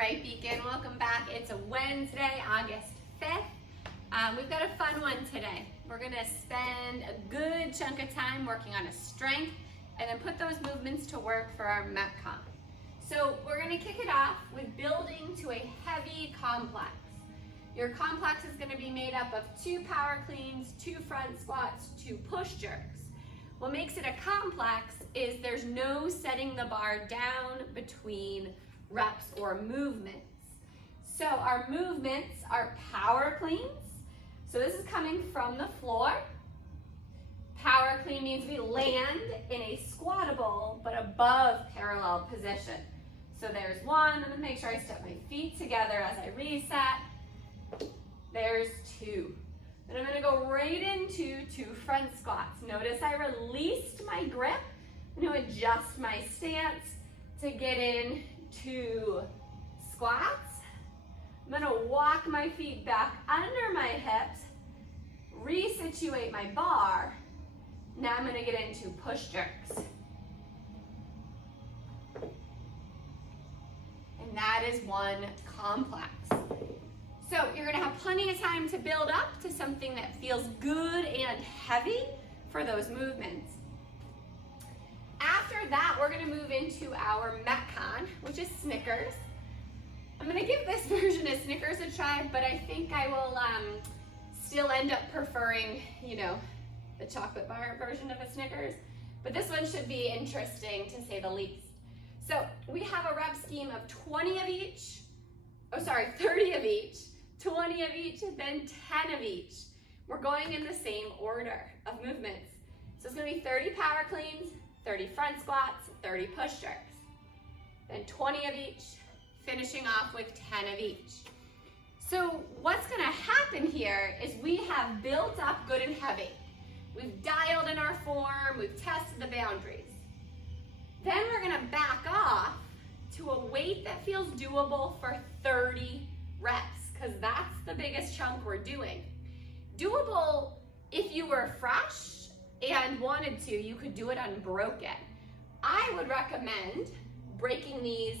right, Beacon? Welcome back. It's a Wednesday, August 5th. We've got a fun one today. We're going to spend a good chunk of time working on a strength and then put those movements to work for our Metcon. So we're going to kick it off with building to a heavy complex. Your complex is going to be made up of 2 power cleans, 2 front squats, 2 push jerks. What makes it a complex is there's no setting the bar down between reps or movements. So our movements are power cleans. So this is coming from the floor. Power clean means we land in a squattable but above parallel position. So there's 1. I'm going to make sure I step my feet together as I reset. There's 2. Then I'm going to go right into 2 front squats. Notice I released my grip. I'm going to adjust my stance to get in 2 squats. I'm going to walk my feet back under my hips, resituate my bar. Now I'm going to get into push jerks. And that is 1 complex. So you're going to have plenty of time to build up to something that feels good and heavy for those movements. After that, we're going to move into our Metcon, which is Snickers. I'm going to give this version of Snickers a try, but I think I will still end up preferring, the chocolate bar version of a Snickers. But this one should be interesting to say the least. So we have a rep scheme of 30 of each, 20 of each, then 10 of each. We're going in the same order of movements. So it's going to be 30 power cleans, 30 front squats, 30 push jerks, then 20 of each, finishing off with 10 of each. So what's going to happen here is we have built up good and heavy. We've dialed in our form, we've tested the boundaries. Then we're going to back off to a weight that feels doable for 30 reps, because that's the biggest chunk we're doing. Doable if you were fresh and wanted to, you could do it unbroken. I would recommend breaking these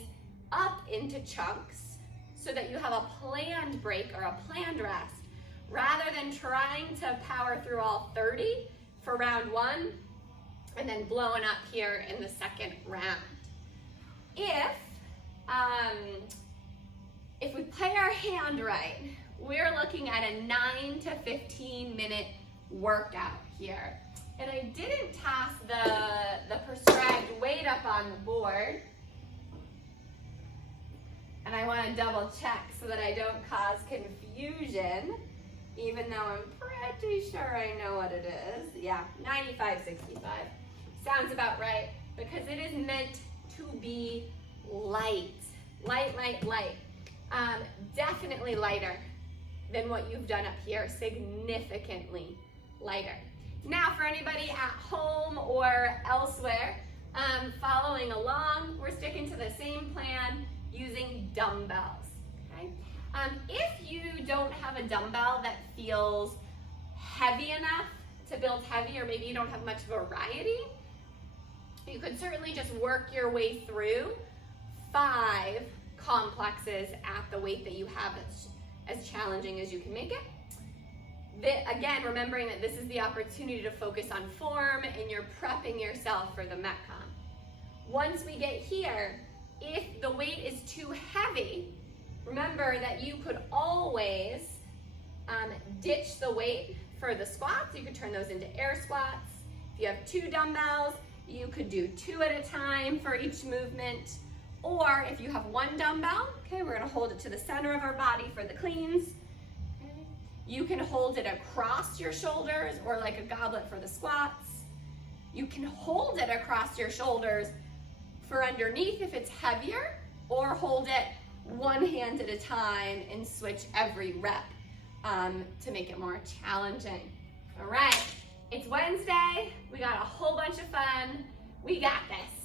up into chunks so that you have a planned break or a planned rest, rather than trying to power through all 30 for round 1 and then blowing up here in the second round. If we play our hand right, we're looking at a 9 to 15 minute workout here. And I didn't toss the prescribed weight up on the board. And I want to double check so that I don't cause confusion, even though I'm pretty sure I know what it is. Yeah, 95-65. Sounds about right, because it is meant to be light. Light, light, light. Definitely lighter than what you've done up here, significantly lighter. Now for anybody at home or elsewhere following along, we're sticking to the same plan using dumbbells. Okay? If you don't have a dumbbell that feels heavy enough to build heavy, or maybe you don't have much variety, you could certainly just work your way through 5 complexes at the weight that you have, as challenging as you can make it. Again, remembering that this is the opportunity to focus on form and you're prepping yourself for the Metcon. Once we get here, if the weight is too heavy, remember that you could always ditch the weight for the squats. You could turn those into air squats. If you have 2 dumbbells, you could do 2 at a time for each movement. Or if you have 1 dumbbell, okay, we're going to hold it to the center of our body for the cleans. Okay. You can hold it across your shoulders or like a goblet for the squats. You can hold it across your shoulders for underneath if it's heavier, or hold it 1 hand at a time and switch every rep to make it more challenging. All right, it's Wednesday. We got a whole bunch of fun. We got this.